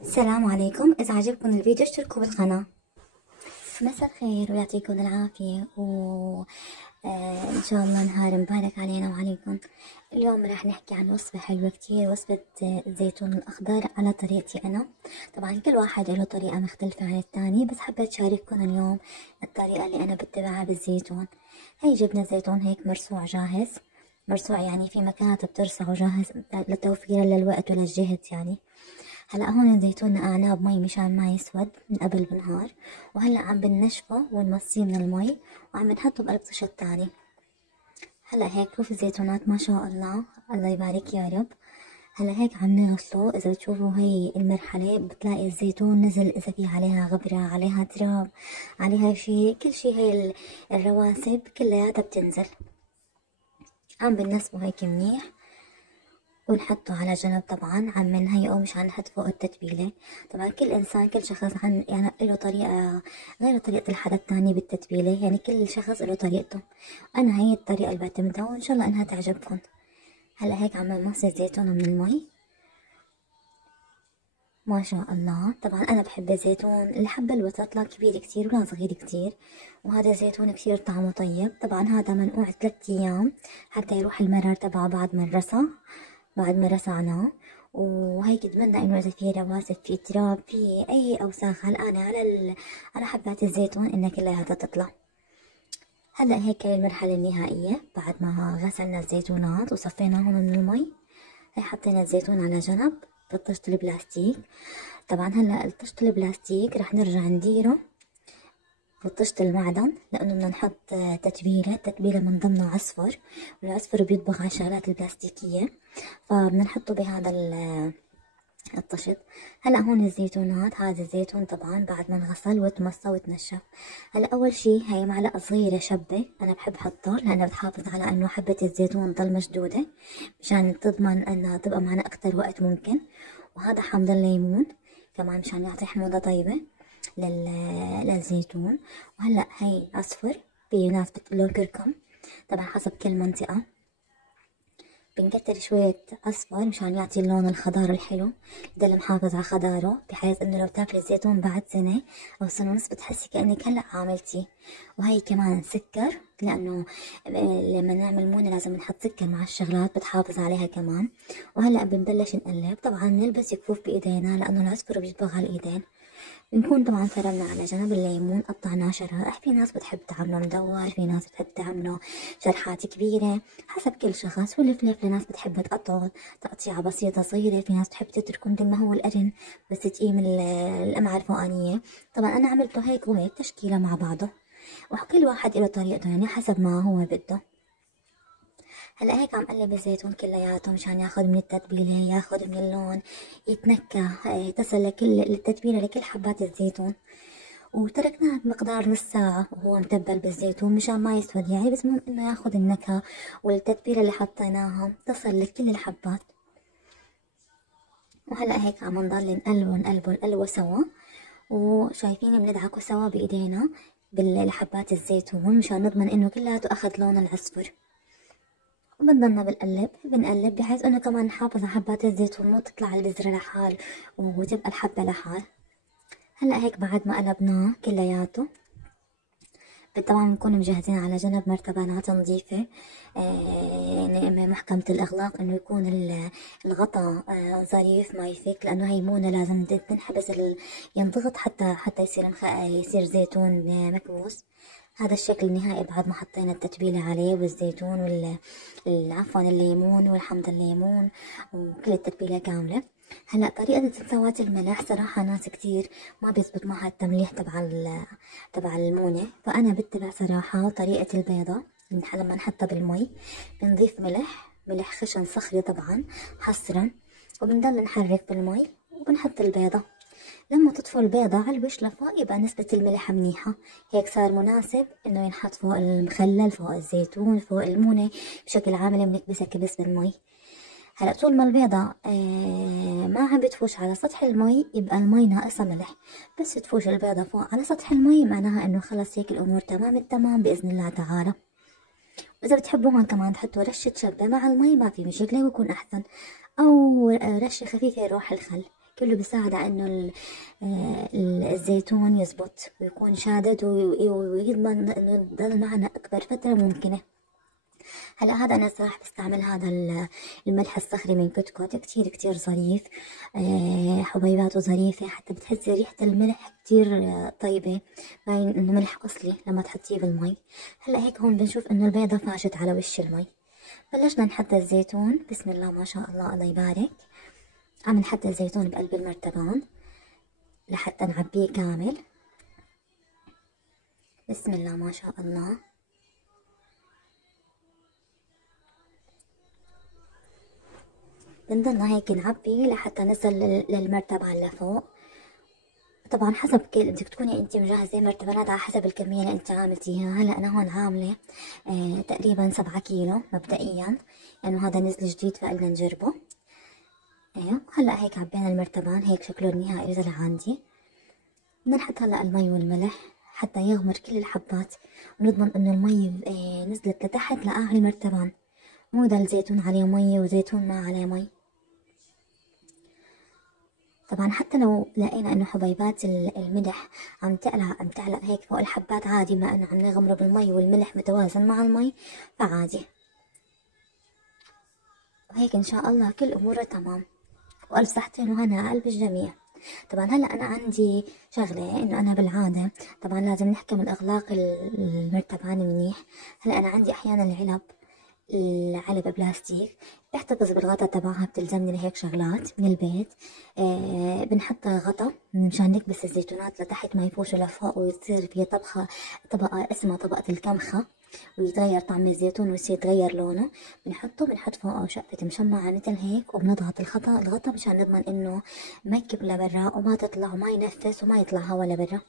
السلام عليكم. إذا عجبكم الفيديو اشتركوا بالقناة. مساء الخير ويعطيكم العافية إن شاء الله نهار مبارك علينا وعليكم. اليوم راح نحكي عن وصفة حلوة كتير، وصفة الزيتون الأخضر على طريقتي أنا. طبعا كل واحد له طريقة مختلفة عن التاني، بس حبيت شارككم اليوم الطريقة اللي أنا بتبعها بالزيتون. هي جبنا زيتون هيك مرصوع جاهز، مرصوع يعني في مكانات بترصعه جاهز لتوفير للوقت وللجهد يعني. هلا هون الزيتون نقعناه بمي مشان ما يسود من قبل بنهار، وهلا عم بنشفه ونمصيه من المي وعم بنحطه بقلب طشت تاني. هلا هيك شوف الزيتونات ما شاء الله، الله يبارك يا رب. هلا هيك عم نغسله. اذا بتشوفوا هي المرحلة بتلاقي الزيتون نزل، اذا في عليها غبرة، عليها تراب، عليها شي، كل شي هي الرواسب كلياتها بتنزل. عم بنسبه هيك منيح ونحطه على جنب. طبعا عم نهيئه مشان نحط فوق التتبيلة. طبعا كل إنسان كل شخص عن يعني له طريقة غير طريقة الحدا التاني بالتتبيلة، يعني كل شخص له طريقته. أنا هي الطريقة اللي بعتمدها وإن شاء الله إنها تعجبكم. هلا هيك عم نمص الزيتون من المي ما شاء الله. طبعا أنا بحب الزيتون الحبة الوسط، لا كبير كتير ولا صغير كتير، وهذا زيتون كتير طعمه طيب. طبعا هذا منقوع 3 أيام حتى يروح المرار تبعه بعد ما رصعناه. وهيك اتمنى انه اذا في رواسب، في تراب، في اي اوساخ علقانة على حبات الزيتون انها كلها تطلع. هلا هيك هي المرحلة النهائية بعد ما غسلنا الزيتونات وصفيناهم من المي. هي حطينا الزيتون على جنب بطشة البلاستيك. طبعا هلا طشة البلاستيك رح نرجع نديره بطشة المعدن، لأنه بدنا نحط تتبيلة من ضمنها عصفر، والعصفر بيطبخ على الشغلات البلاستيكية، فبدنا نحطه بهذا الطشت. هلا هون الزيتونات، هذا الزيتون طبعا بعد ما انغسل وتمصى وتنشف. هلا أول شي هي معلقة صغيرة شبة، أنا بحب حطه لأنه بتحافظ على إنه حبة الزيتون تضل مشدودة مشان تضمن إنها تبقى معنا أكتر وقت ممكن. وهذا حامض الليمون كمان مشان يعطي حموضة طيبة للزيتون. وهلا هي عصفر، في ناس بتقوله كركم، طبعا حسب كل منطقة. بنكتر شوية أصفر مشان يعطي اللون الخضار الحلو، يضل محافظ على خضاره، بحيث إنه لو تاكلي الزيتون بعد سنة أو سنة ونص بتحسي كأنك هلأ عاملتي. وهي كمان سكر، لأنه لما نعمل مونة لازم نحط سكر مع الشغلات بتحافظ عليها كمان. وهلأ بنبلش نقلب. طبعا نلبس كفوف بإيدينا لأنه العصفر بيشبغ على الإيدين. بنكون طبعا فرمنا على جنب الليمون، قطعناه شرائح. في ناس بتحب تعمله مدور، في ناس بتحب تعمله شرحات كبيرة، حسب كل شخص. والفلفل لناس بتحب تقطعه تقطيعة بسيطة صغيرة، في ناس بتحب تتركه مثل ما هو القرن بس تقيم القمعة الفوقانية. طبعا أنا عملته هيك وهيك تشكيلة مع بعضه، وكل واحد له طريقته يعني حسب ما هو بده. هلا هيك عم قلب الزيتون كلياته مشان ياخد من التتبيلة، ياخد من اللون، يتنكه، تصل لكل التتبيلة لكل حبات الزيتون. وتركناه بمقدار نص ساعة وهو متبل بالزيتون مشان ما يسود يعني، بس المهم انه ياخد النكهة والتتبيلة اللي حطيناها تصل لكل الحبات. وهلا هيك عم نضل نقلبه سوا، وشايفين بندعكه سوا بايدينا بالحبات الزيتون مشان نضمن انه كلياته اخذ لون العصفر. وبنضلنا بنقلب بحيث انه كمان نحافظ على حبات الزيتون مو تطلع البذرة لحال وتبقى الحبة لحال. هلا هيك بعد ما قلبناه كلياته طبعا نكون مجهزين على جنب مرتبانات نظيفة، يعني محكمة الإغلاق، إنه يكون الغطا ظريف ما يفك، لأنه هي مونة لازم تنحبس ينضغط حتى يصير زيتون مكبوس. هذا الشكل النهائي بعد ما حطينا التتبيلة عليه والزيتون عفوا الليمون والحمض الليمون وكل التتبيلة كاملة. هلا طريقة سوات الملح صراحة ناس كتير ما بيزبط معها التمليح تبع المونة، فأنا بتبع صراحة طريقة البيضة. لما نحطها بالمي بنضيف ملح خشن صخري طبعا حصرا، وبنضل نحرك بالمي وبنحط البيضة. لما تطفو البيضة على الوش لفوق يبقى نسبة الملح منيحة، هيك صار مناسب انه ينحط فوق المخلل، فوق الزيتون، فوق المونة، بشكل عام بنكبسها كبس بالمي. هلا طول ما البيضة ما عم بتفوش على سطح المي يبقى المي ناقصها ملح، بس تفوش البيضة فوق على سطح المي معناها انه خلص هيك الامور تمام التمام بإذن الله تعالى. وإذا بتحبوهم كمان تحطوا رشة شبة مع المي ما في مشكلة ويكون أحسن، أو رشة خفيفة يروح الخل، كله بيساعد على إنه الزيتون يزبط ويكون شادد ويضمن إنه يضل معنا أكبر فترة ممكنة. هلا هذا أنا صراحة بستعمل هذا الملح الصخري من كتكوت، كتير كتير ظريف، حبيباته ظريفة، حتى بتحسي ريحة الملح كتير طيبة، باين إنه ملح أصلي لما تحطيه بالمي. هلا هيك هون بنشوف إنه البيضة فاشت على وش المي. بلشنا نحط الزيتون، بسم الله ما شاء الله الله يبارك. عم نحط الزيتون بقلب المرتبان لحتى نعبيه كامل، بسم الله ما شاء الله. بنضلنا هيك نعبي لحتى نصل للمرتبان لفوق. طبعا حسب كل بدك تكوني انت مجهزة مرتبانات على حسب الكمية اللي انت عاملتيها. هلا انا هون عاملة تقريبا 7 كيلو مبدئيا، لانه هذا نزل جديد فقلنا نجربه. هلا هيك عبينا المرتبان، هيك شكله النهائي طلع عندي. بدنا نحط هلا المي والملح حتى يغمر كل الحبات، ونضمن انه المي نزلت لتحت لقاع المرتبان، مو ضل زيتون عليه مي وزيتون ما عليه مي. طبعا حتى لو لقينا انه حبيبات الملح عم تعلق هيك فوق الحبات عادي، ما انه عم نغمره بالمي والملح متوازن مع المي فعادي. وهيك ان شاء الله كل اموره تمام، والف صحتين وهنا على قلب الجميع. طبعا هلا انا عندي شغله، انه انا بالعاده طبعا لازم نحكم الاغلاق المرتبان منيح. هلا انا عندي احيانا العلبة بلاستيك بحتفظ بالغطا تبعها، بتلزمني لهيك شغلات من البيت. بنحط غطا مشان نكبس الزيتونات لتحت ما يفوشوا لفوق، ويصير في طبقة اسمها طبقة الكمخة، ويتغير طعم الزيتون ويصير يتغير لونه. بنحط فوقه شقفة مشمعة مثل هيك، وبنضغط الغطا مشان نضمن انه ما يكب لبرا وما تطلع وما ينفس وما يطلع هوا لبرا.